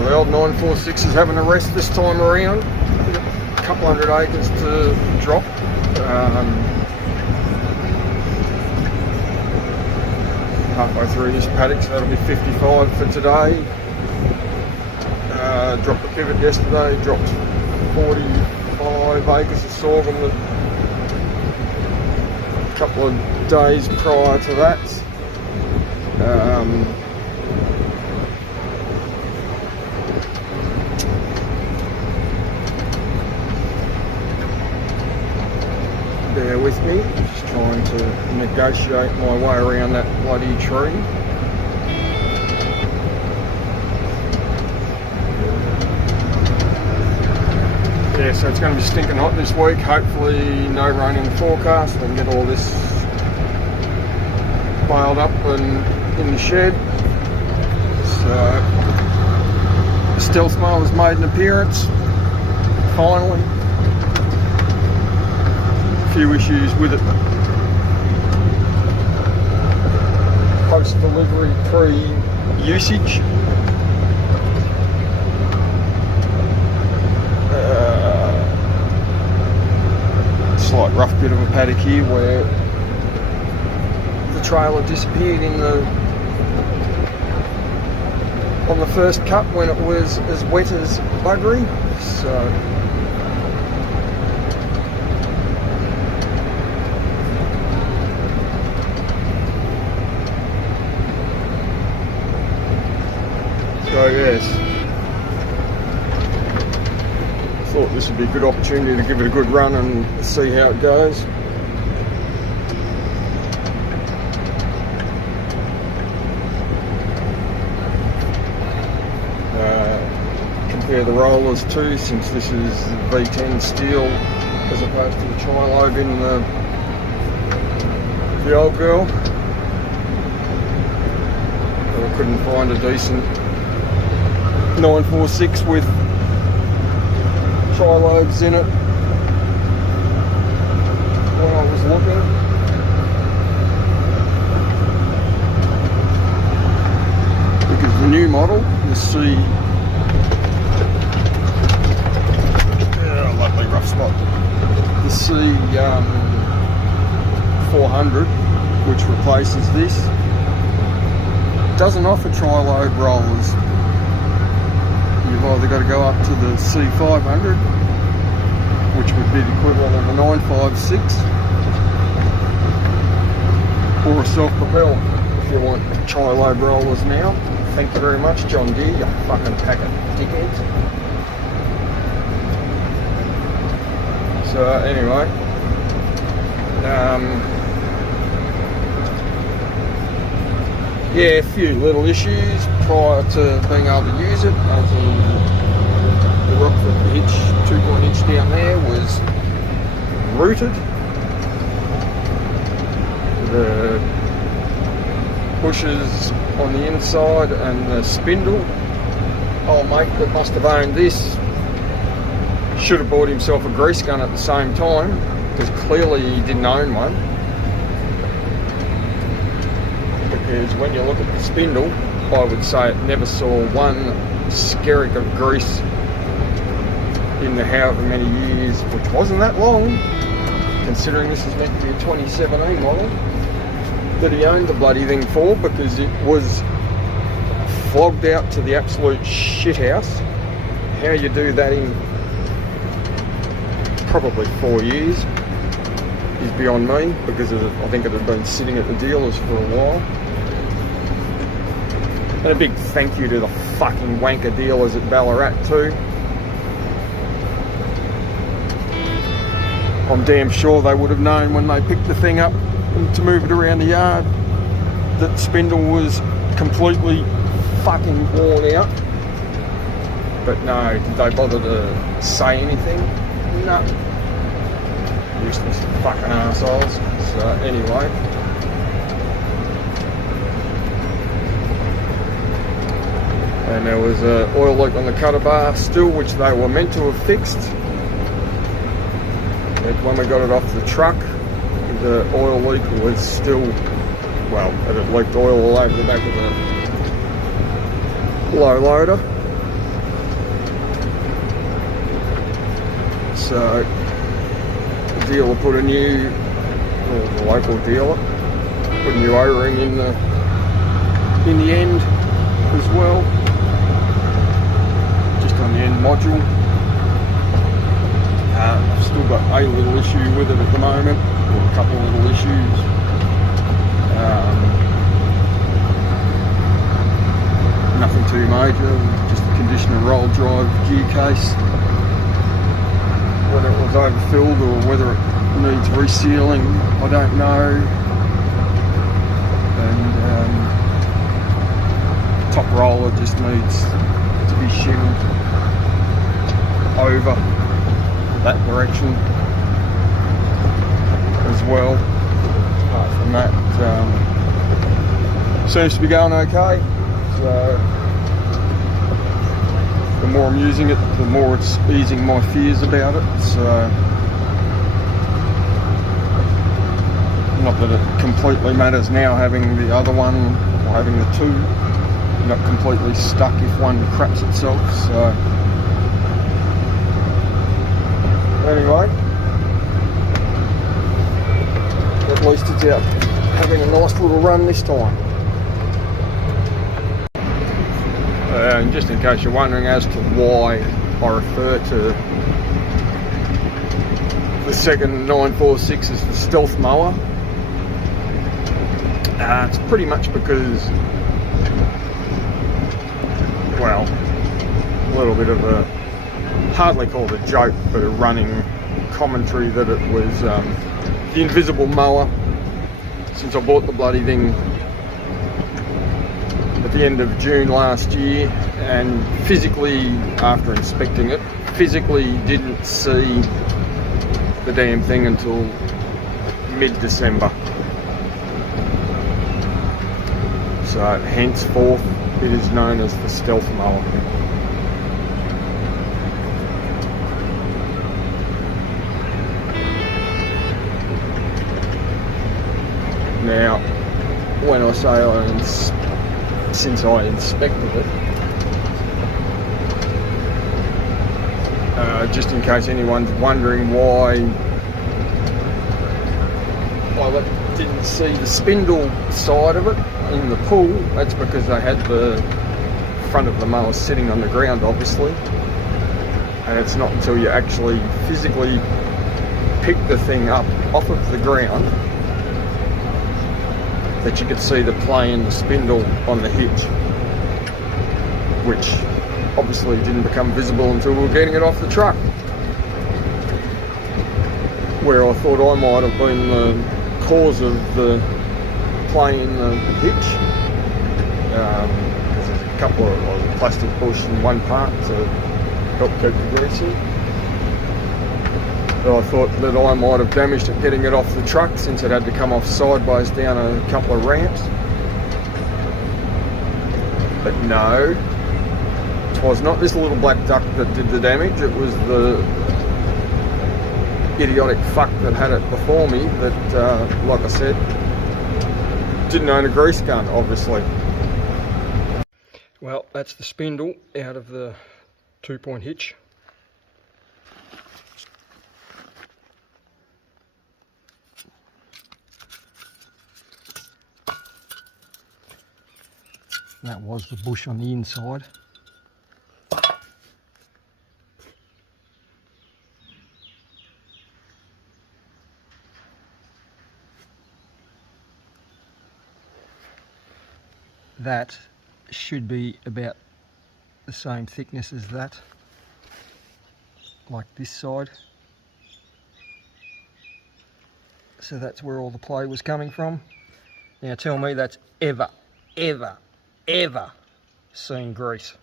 Well, the old 946 is having a rest this time around. A couple hundred acres to drop. Halfway through this paddock, so that'll be 55 for today. Dropped the pivot yesterday, dropped 45 acres of sorghum a couple of days prior to that. Bear with me, just trying to negotiate my way around that bloody tree. Yeah, so it's going to be stinking hot this week. Hopefully no rain in the forecast. We can get all this piled up and in the shed. So, the stealth mower's made an appearance, finally. A few issues with it. Post-delivery pre-usage. Slight rough bit of a paddock here where the trailer disappeared on the first cut when it was as wet as buggery. So yes, thought this would be a good opportunity to give it a good run and see how it goes. Compare the rollers too, since this is V10 steel as opposed to the tri-lobe in the old girl. I couldn't find a decent 946 with tri-lobes in it when I was looking. Because the new model, you see, lovely rough spot. The C400, which replaces this, doesn't offer tri-lobe rollers. You've either got to go up to the C500, which would be the equivalent of a 956, or a self-propel if you want tri-lobe rollers now. Thank you very much, John Deere, you fucking pack of dickheads. So anyway, yeah, a few little issues prior to being able to use it. As in the Rockford hitch, 2-point hitch down there was rooted. The bushes on the inside and the spindle. Old mate that must have owned this should have bought himself a grease gun at the same time, because clearly he didn't own one. Because when you look at the spindle, I would say it never saw one skerrick of grease in the however many years, which wasn't that long, considering this is meant to be a 2017 model, that he owned the bloody thing for, because it was flogged out to the absolute shithouse. How you do that in probably 4 years is beyond me, because I think it had been sitting at the dealers for a while. And a big thank you to the fucking wanker dealers at Ballarat too. I'm damn sure they would have known when they picked the thing up to move it around the yard that the spindle was completely fucking worn out. But no, did they bother to say anything? No. Useless fucking arseholes. So anyway. And there was an oil leak on the cutter bar still, which they were meant to have fixed. But when we got it off the truck, the oil leak was still, well, it had leaked oil all over the back of the low loader. So the dealer put a new, or the local dealer put a new O-ring in the end as well, just on the end module. I've still got a little issue with it at the moment, or a couple of little issues. Nothing too major, just a condition of roll drive gear case. Whether it was overfilled or whether it needs resealing, I don't know. And top roller just needs to be shimmed over that direction as well. Apart from that, seems to be going okay. So the more I'm using it, the more it's easing my fears about it. So not that it completely matters now having the other one or having the two. You're not completely stuck if one craps itself. So anyway, at least it's out having a nice little run this time. And just in case you're wondering as to why I refer to the second 946 as the stealth mower, it's pretty much because, well, a little bit of a, hardly called a joke, but a running commentary that it was the invisible mower. Since I bought the bloody thing at the end of June last year, and physically, after inspecting it, physically didn't see the damn thing until mid-December. So henceforth it is known as the stealth mower. Now, when I say since I inspected it, just in case anyone's wondering why I didn't see the spindle side of it in the pool, that's because they had the front of the mower sitting on the ground, obviously, and it's not until you actually physically pick the thing up off of the ground that you could see the play in the spindle on the hitch, which obviously didn't become visible until we were getting it off the truck, where I thought I might have been the cause of the play in the hitch, because there's a couple of plastic bush in one part to help keep the grease in. But I thought that I might have damaged it getting it off the truck, since it had to come off sideways down a couple of ramps. But no, it was not this little black duck that did the damage. It was the idiotic fuck that had it before me that, like I said, didn't own a grease gun, obviously. Well, that's the spindle out of the 2-point hitch. That was the bush on the inside. That should be about the same thickness as that, like this side. So that's where all the play was coming from. Now tell me that's ever seen grease.